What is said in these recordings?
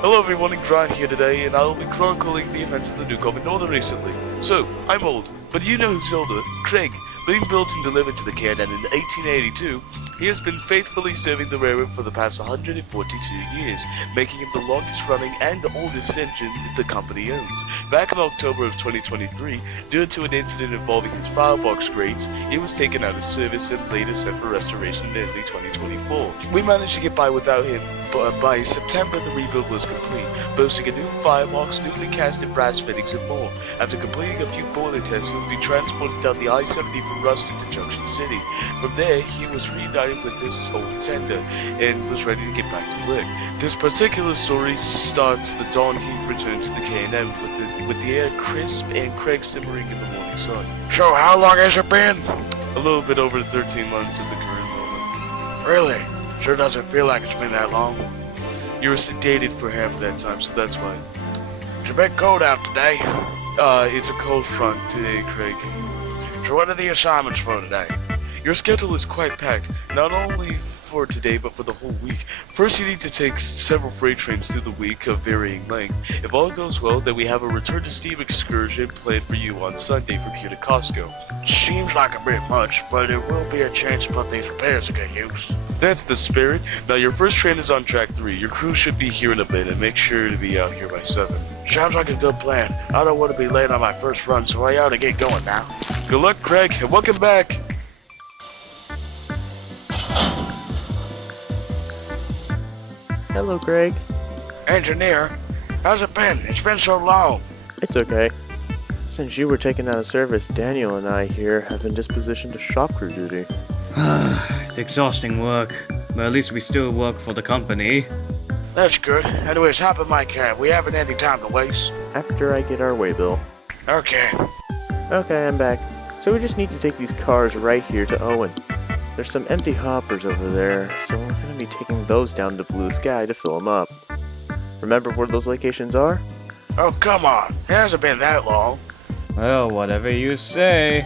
Hello everyone, Grant here today, and I will be chronicling the events of the Knokov Northern recently. So, I'm old, but you know who's older? Craig. Being built and delivered to the cannon in 1882, he has been faithfully serving the railroad for the past 142 years, making him the longest running and the oldest engine the company owns. Back in October of 2023, due to an incident involving his firebox grates, it was taken out of service and later sent for restoration in early 2024. We managed to get by without him, but by September the rebuild was complete, boasting a new firebox, newly casted brass fittings and more. After completing a few boiler tests, he would be transported down the I-70 from Ruston to Junction City. From there, he was reunited with his old tender and was ready to get back to work. This particular story starts the dawn he returns to the K&M with the air crisp and Craig simmering in the morning sun. So how long has it been? A little bit over 13 months at the current moment. Really? Sure doesn't feel like it's been that long. You were sedated for half of that time, so that's why. It's a bit cold out today. It's a cold front today, Craig. So what are the assignments for today? Your schedule is quite packed, not only for today but for the whole week. First, you need to take several freight trains through the week of varying length. If all goes well, then we have a return to steam excursion planned for you on Sunday from here to Costco. Seems like a bit much, but there will be a chance to put these repairs to good use. That's the spirit. Now your first train is on track 3. Your crew should be here in a bit, and make sure to be out here by 7. Sounds like a good plan. I don't want to be late on my first run, so I ought to get going now. Good luck, Craig, and welcome back. Hello, Greg. Engineer, how's it been? It's been so long. It's okay. Since you were taken out of service, Daniel and I here have been dispositioned to shop crew duty. It's exhausting work, but at least we still work for the company. That's good. Anyways, hop in my cab. We haven't any time to waste. After I get our way bill. Okay. Okay, I'm back. So we just need to take these cars right here to Owen. There's some empty hoppers over there, so we're going to be taking those down to Blue Sky to fill them up. Remember where those locations are? Oh, come on. It hasn't been that long. Well, whatever you say.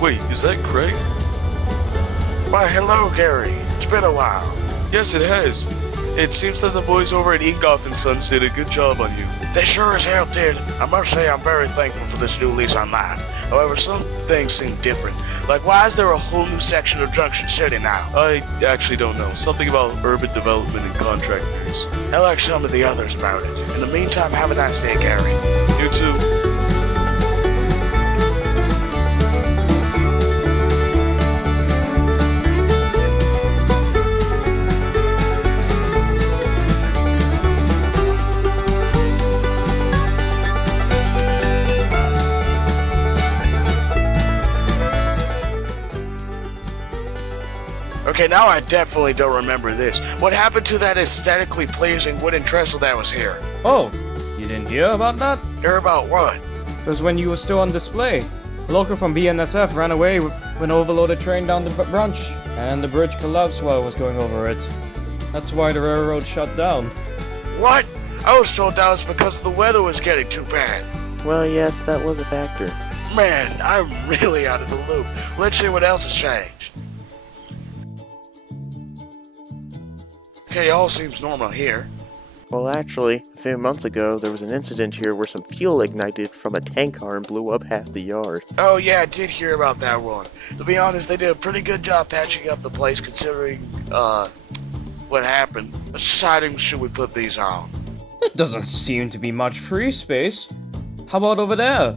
Wait, is that Craig? Why, hello, Gary. It's been a while. Yes, it has. It seems that the boys over at Knokov and Sons did a good job on you. They sure as hell did. I must say I'm very thankful for this new lease on life. However, some things seem different. Like, why is there a whole new section of Junction City now? I actually don't know. Something about urban development and contractors. I like some of the others about it. In the meantime, have a nice day, Gary. You too. Okay, now I definitely don't remember this. What happened to that aesthetically pleasing wooden trestle that was here? Oh, you didn't hear about that? Hear about what? It was when you were still on display. A local from BNSF ran away with an overloaded train down the branch, and the bridge collapsed while it was going over it. That's why the railroad shut down. What? I was told that was because the weather was getting too bad. Well, yes, that was a factor. Man, I'm really out of the loop. Let's see what else has changed. Okay, all seems normal here. Well, actually, a few months ago, there was an incident here where some fuel ignited from a tank car and blew up half the yard. Oh yeah, I did hear about that one. To be honest, they did a pretty good job patching up the place considering, what happened. What siding should we put these on? It doesn't seem to be much free space. How about over there?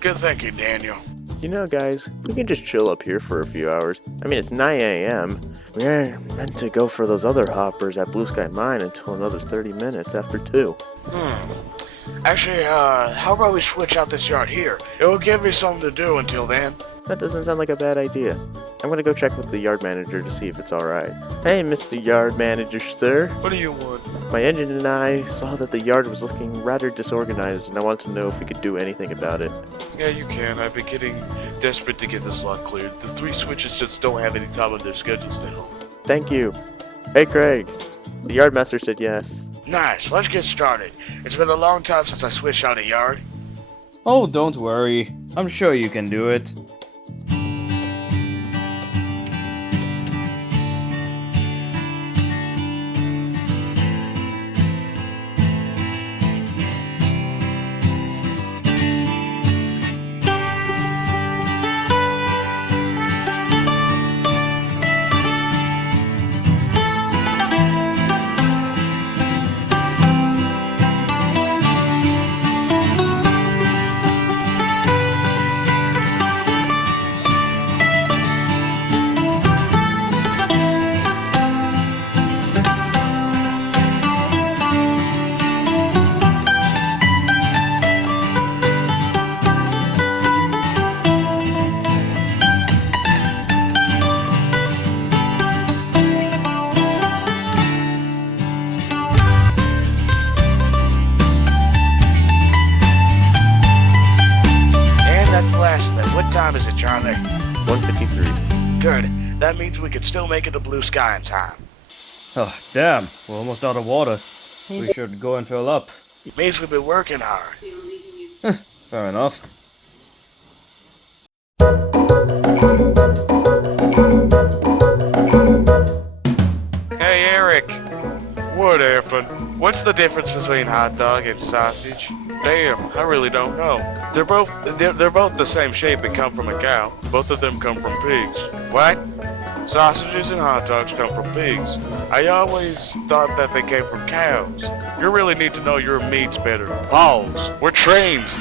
Good thinking, Daniel. You know, guys, we can just chill up here for a few hours. I mean, it's 9 a.m. We aren't meant to go for those other hoppers at Blue Sky Mine until another 30 minutes after 2. Actually, how about we switch out this yard here? It will give me something to do until then. That doesn't sound like a bad idea. I'm gonna go check with the yard manager to see if it's alright. Hey, Mr. Yard Manager, sir. What do you want? My engine and I saw that the yard was looking rather disorganized, and I wanted to know if we could do anything about it. Yeah, you can. I've been getting desperate to get this lot cleared. The 3 switches just don't have any time on their schedules to help. Thank you. Hey, Craig. The yard master said yes. Nice, let's get started. It's been a long time since I switched out a yard. Oh, don't worry. I'm sure you can do it. What time is it, Charlie? 153. Good. That means we could still make it to Blue Sky in time. Oh, damn. We're almost out of water. We should go and fill up. Means we've been working hard. Fair enough. Hey, Eric. What happened? What's the difference between hot dog and sausage? Damn, I really don't know. They're both the same shape and come from a cow. Both of them come from pigs. What? Sausages and hot dogs come from pigs. I always thought that they came from cows. You really need to know your meats better. Balls. We're trained.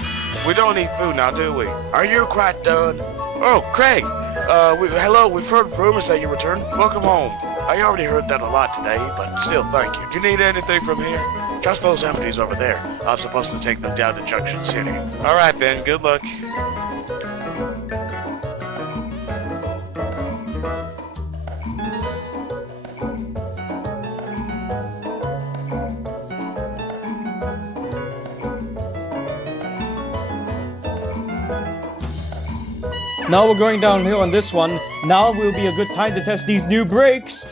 We don't eat food now, do we? Are you quite done? Oh, Craig. Hello, we've heard rumors that you returned. Welcome home. I already heard that a lot today, but still thank you. You need anything from here? Just those empties over there. I'm supposed to take them down to Junction City. All right then. Good luck. Now we're going downhill on this one. Now will be a good time to test these new brakes.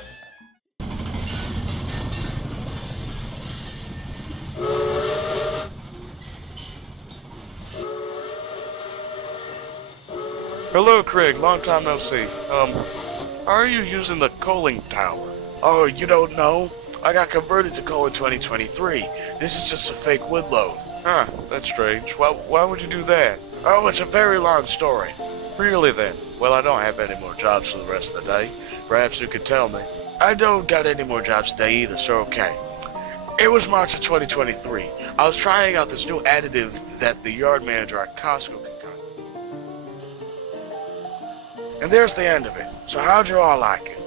Hello, Craig. Long time no see. Are you using the coaling tower? Oh, you don't know? I got converted to coal in 2023. This is just a fake wood load. Huh, that's strange. Why would you do that? Oh, it's a very long story. Really then? Well, I don't have any more jobs for the rest of the day. Perhaps you could tell me. I don't got any more jobs today either, so okay. It was March of 2023. I was trying out this new additive that the yard manager at Costco can cut. And there's the end of it. So how'd you all like it?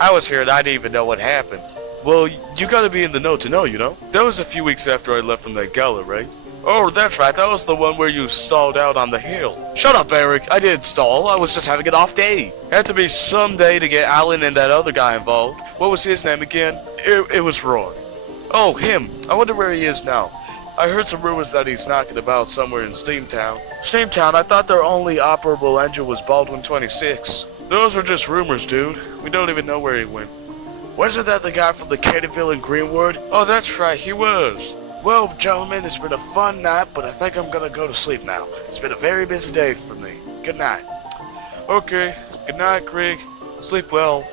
I was here and I didn't even know what happened. Well, you gotta be in the know to know, you know? That was a few weeks after I left from that gala, right? Oh, that's right. That was the one where you stalled out on the hill. Shut up, Eric. I didn't stall. I was just having an off day. Had to be some day to get Alan and that other guy involved. What was his name again? It was Roy. Oh, him. I wonder where he is now. I heard some rumors that he's knocking about somewhere in Steamtown. Steamtown? I thought their only operable engine was Baldwin 26. Those are just rumors, dude. We don't even know where he went. Wasn't that the guy from the Candyville in Greenwood? Oh, that's right. He was. Well, gentlemen, it's been a fun night, but I think I'm gonna go to sleep now. It's been a very busy day for me. Good night. Okay. Good night, Craig. Sleep well.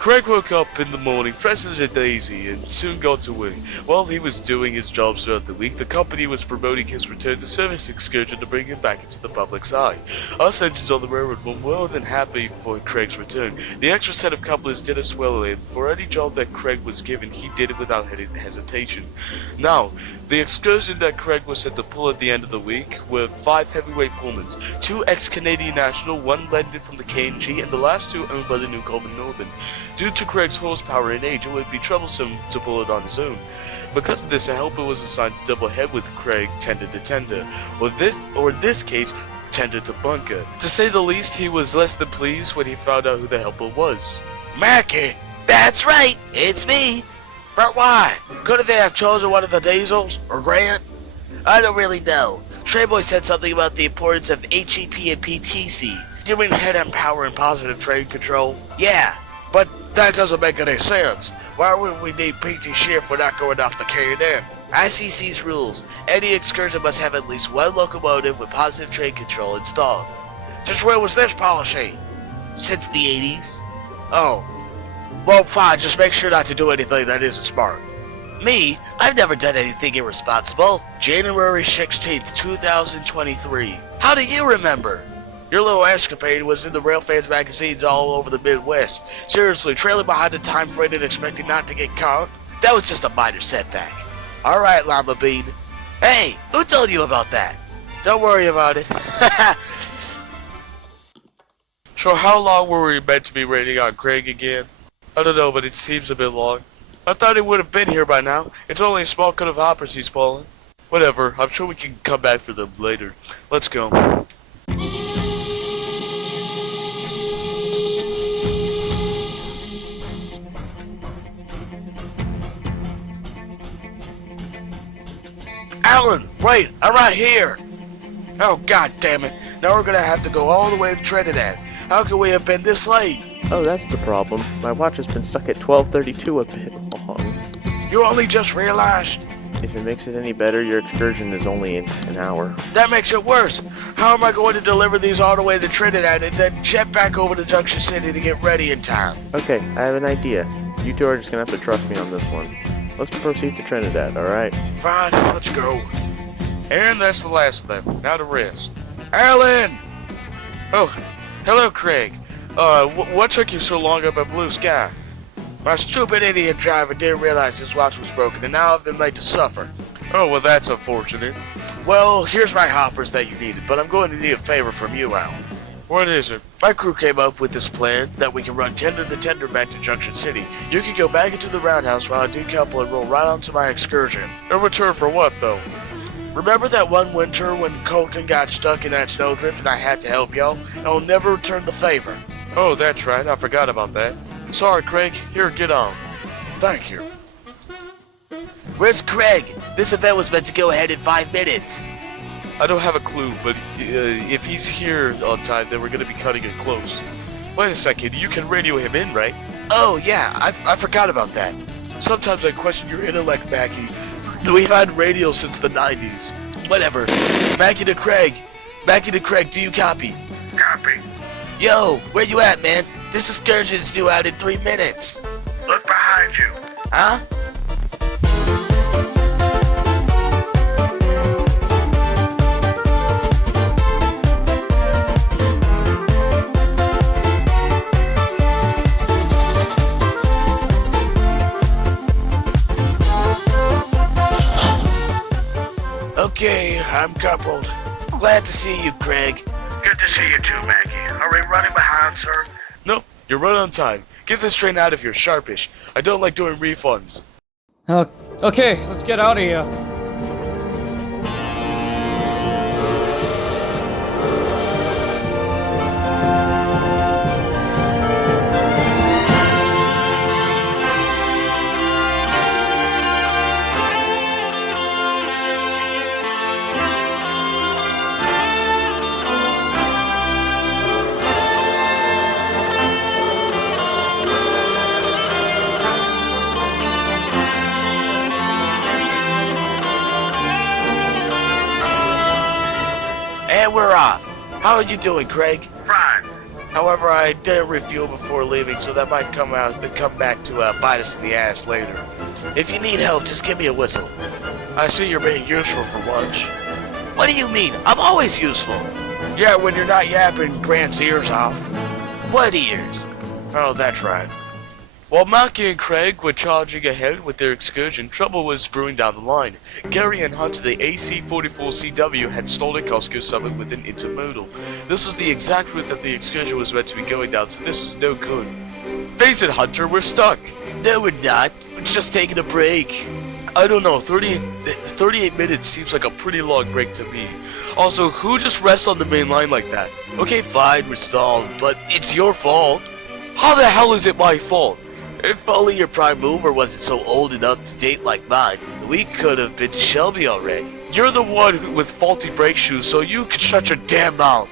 Craig woke up in the morning fresh as a daisy and soon got to work. While he was doing his job throughout the week, the company was promoting his return to service excursion to bring him back into the public's eye. Us engines on the railroad were more than happy for Craig's return. The extra set of couplers did us well, and for any job that Craig was given, he did it without hesitation. Now, the excursion that Craig was set to pull at the end of the week were 5 heavyweight Pullmans, 2 ex-Canadian National, 1 lended from the K&G, and the last 2 owned by the Knokov Northern. Due to Craig's horsepower and age, it would be troublesome to pull it on his own. Because of this, a helper was assigned to double head with Craig tender to tender, or in this case, tender to bunker. To say the least, he was less than pleased when he found out who the helper was. Mackie? That's right, it's me. But why? Couldn't they have chosen one of the Diesels or Grant? I don't really know. Treyboy said something about the importance of HEP and PTC. You mean head-end power and positive train control? Yeah, but that doesn't make any sense. Why would we need PTC if we're not going off the K&N? ICC's rules. Any excursion must have at least one locomotive with positive train control installed. Since when was this policy? Since the 80s. Oh. Well, fine, just make sure not to do anything that isn't smart. Me? I've never done anything irresponsible. January 16th, 2023. How do you remember? Your little escapade was in the Railfans magazines all over the Midwest. Seriously, trailing behind a time frame and expecting not to get caught? That was just a minor setback. Alright, Llama Bean. Hey, who told you about that? Don't worry about it. So how long were we meant to be waiting on Craig again? I don't know, but it seems a bit long. I thought he would have been here by now. It's only a small cut of hoppers he's pulling. Whatever, I'm sure we can come back for them later. Let's go. Alan, wait, I'm right here. Oh, god damn it. Now we're gonna have to go all the way to Trinidad. How could we have been this late? Oh, that's the problem. My watch has been stuck at 12:32 a bit long. You only just realized? If it makes it any better, your excursion is only in an hour. That makes it worse. How am I going to deliver these all the way to Trinidad and then jet back over to Junction City to get ready in time? Okay, I have an idea. You two are just gonna have to trust me on this one. Let's proceed to Trinidad, alright? Fine, let's go. And that's the last of them. Now to rest. Alan! Oh, hello, Craig. What took you so long up at Blue Sky? My stupid idiot driver didn't realize his watch was broken, and now I've been made to suffer. Oh, well, that's unfortunate. Well, here's my hoppers that you needed, but I'm going to need a favor from you, Alan. What is it? My crew came up with this plan that we can run tender to tender back to Junction City. You can go back into the roundhouse while I decouple and roll right onto my excursion. In return for what, though? Remember that one winter when Colton got stuck in that snowdrift and I had to help y'all? I'll never return the favor. Oh, that's right. I forgot about that. Sorry, Craig. Here, get on. Thank you. Where's Craig? This event was meant to go ahead in 5 minutes. I don't have a clue, but if he's here on time, then we're going to be cutting it close. Wait a second. You can radio him in, right? Oh, yeah. I forgot about that. Sometimes I question your intellect, Mackie. We've had radio since the 90s. Whatever. Mackie to Craig. Mackie to Craig, do you copy? Copy. Yo, where you at, man? This excursion is due out in 3 minutes. Look behind you. Huh? Okay, I'm coupled. Glad to see you, Craig. Good to see you too, Mackie. Are we running behind, sir? Nope, you're right on time. Get this train out of here sharpish. I don't like doing refunds. Okay, let's get out of here. And we're off. How are you doing, Craig? Fine. However, I didn't refuel before leaving, so that might come back to bite us in the ass later. If you need help, just give me a whistle. I see you're being useful for once. What do you mean? I'm always useful. Yeah, when you're not yapping Grant's ears off. What ears? Oh, that's right. While Mackie and Craig were charging ahead with their excursion, trouble was brewing down the line. Gary and Hunter, the AC-44CW, had stolen Costco Summit with an intermodal. This was the exact route that the excursion was meant to be going down, so this was no good. Face it, Hunter, we're stuck. No, we're not. We're just taking a break. I don't know, 38 minutes seems like a pretty long break to me. Also, who just rests on the main line like that? Okay, fine, we're stalled, but it's your fault. How the hell is it my fault? If only your prime mover wasn't so old and up to date like mine, we could have been to Shelby already. You're the one with faulty brake shoes, so you can shut your damn mouth.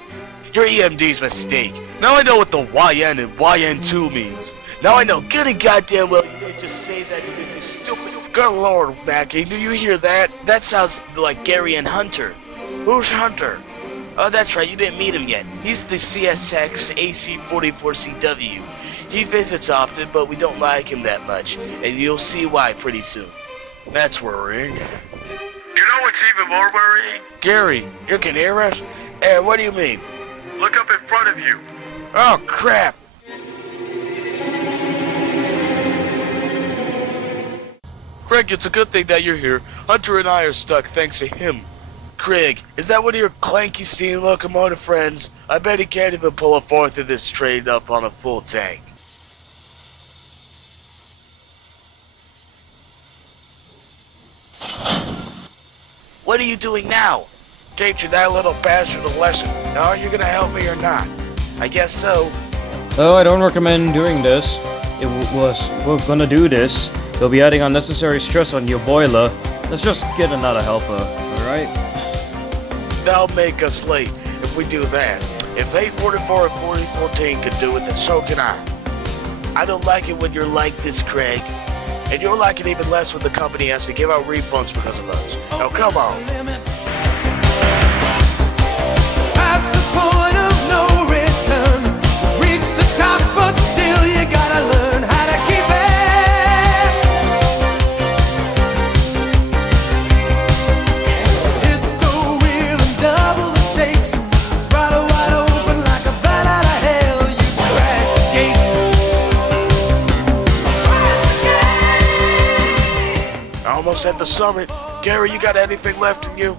Your EMD's mistake. Now I know what the YN and YN2 means. Now I know good and goddamn well you didn't just say that to me, you stupid. Good lord, Mackie, do you hear that? That sounds like Gary and Hunter. Who's Hunter? Oh, that's right, you didn't meet him yet. He's the CSX AC44CW. He visits often, but we don't like him that much, and you'll see why pretty soon. That's worrying. You know what's even more worrying? Gary, you can hear us? What do you mean? Look up in front of you. Oh, crap. Craig, it's a good thing that you're here. Hunter and I are stuck thanks to him. Craig, is that one of your clanky steam locomotive friends? I bet he can't even pull a fourth of this train up on a full tank. What are you doing now? Teaching that little bastard a lesson. Now, are you gonna help me or not? I guess so. Oh, I don't recommend doing this. We're gonna do this. We'll be adding unnecessary stress on your boiler. Let's just get another helper, alright? That'll make us late if we do that. If 844 and 4014 could do it, then so can I. I don't like it when you're like this, Craig. And you'll like it even less when the company has to give out refunds because of us. Now come on. Past the point of no return. Reach the top, but still you gotta learn how to keep it. Hit the wheel and double the stakes. Throttle wide open like a bat out of hell. You crash the gates. Almost at the summit. Gary, you got anything left in you?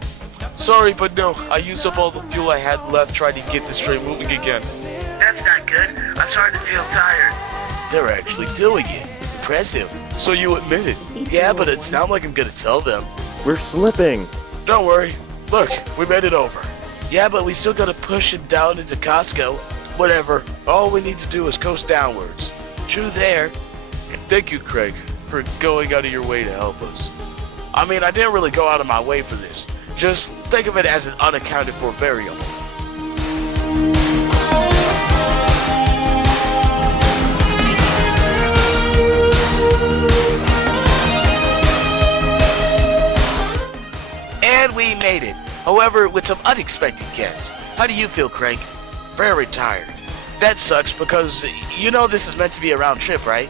Sorry, but no. I used up all the fuel I had left trying to get this train moving again. That's not good. I'm starting to feel tired. They're actually doing it. Impressive. So you admit it. Yeah, but it's not like I'm gonna tell them. We're slipping. Don't worry. Look, we made it over. Yeah, but we still gotta push it down into Costco. Whatever. All we need to do is coast downwards. True there. Thank you, Craig, for going out of your way to help us. I mean, I didn't really go out of my way for this. Just think of it as an unaccounted for variable. And we made it. However, with some unexpected guests. How do you feel, Craig? Very tired. That sucks because you know this is meant to be a round trip, right?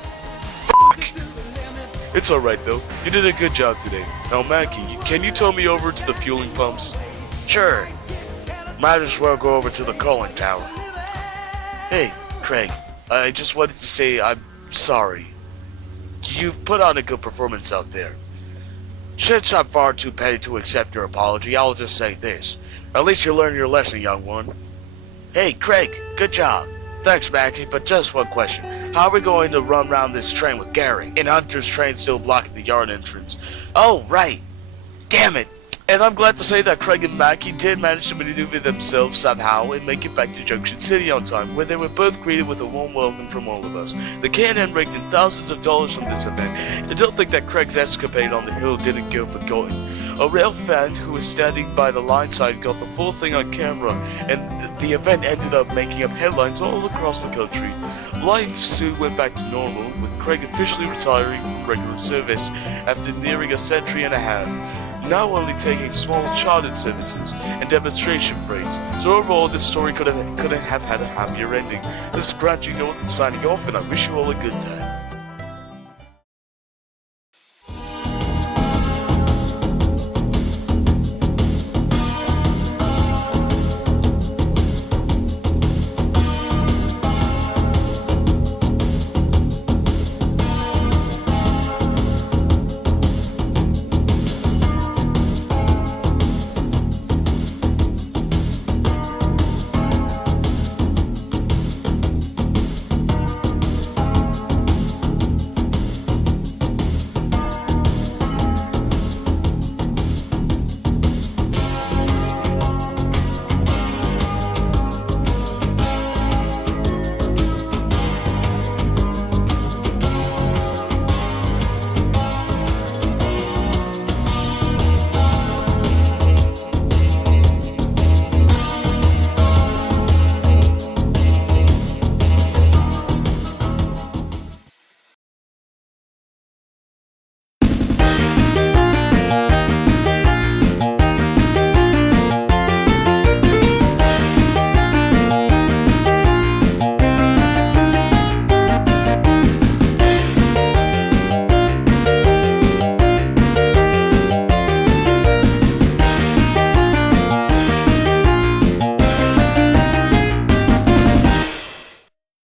It's alright though. You did a good job today. Now, Mackie, can you tow me over to the fueling pumps? Sure. Might as well go over to the cooling tower. Hey, Craig, I just wanted to say I'm sorry. You've put on a good performance out there. Since I'm far too petty to accept your apology, I'll just say this. At least you learned your lesson, young one. Hey, Craig, good job. Thanks, Mackie, but just one question. How are we going to run around this train with Gary? And Hunter's train still blocking the yard entrance. Oh, right. Damn it. And I'm glad to say that Craig and Mackie did manage to maneuver themselves somehow and make it back to Junction City on time, where they were both greeted with a warm welcome from all of us. The K&N raked in thousands of dollars from this event, and don't think that Craig's escapade on the hill didn't go forgotten. A rail fan who was standing by the line side got the full thing on camera, and the event ended up making up headlines all across the country. Life soon went back to normal, with Craig officially retiring from regular service after nearing a century and a half. Now only taking small chartered services and demonstration freights. So overall, this story couldn't have had a happier ending. This is Grant G. Northern signing off, and I wish you all a good day.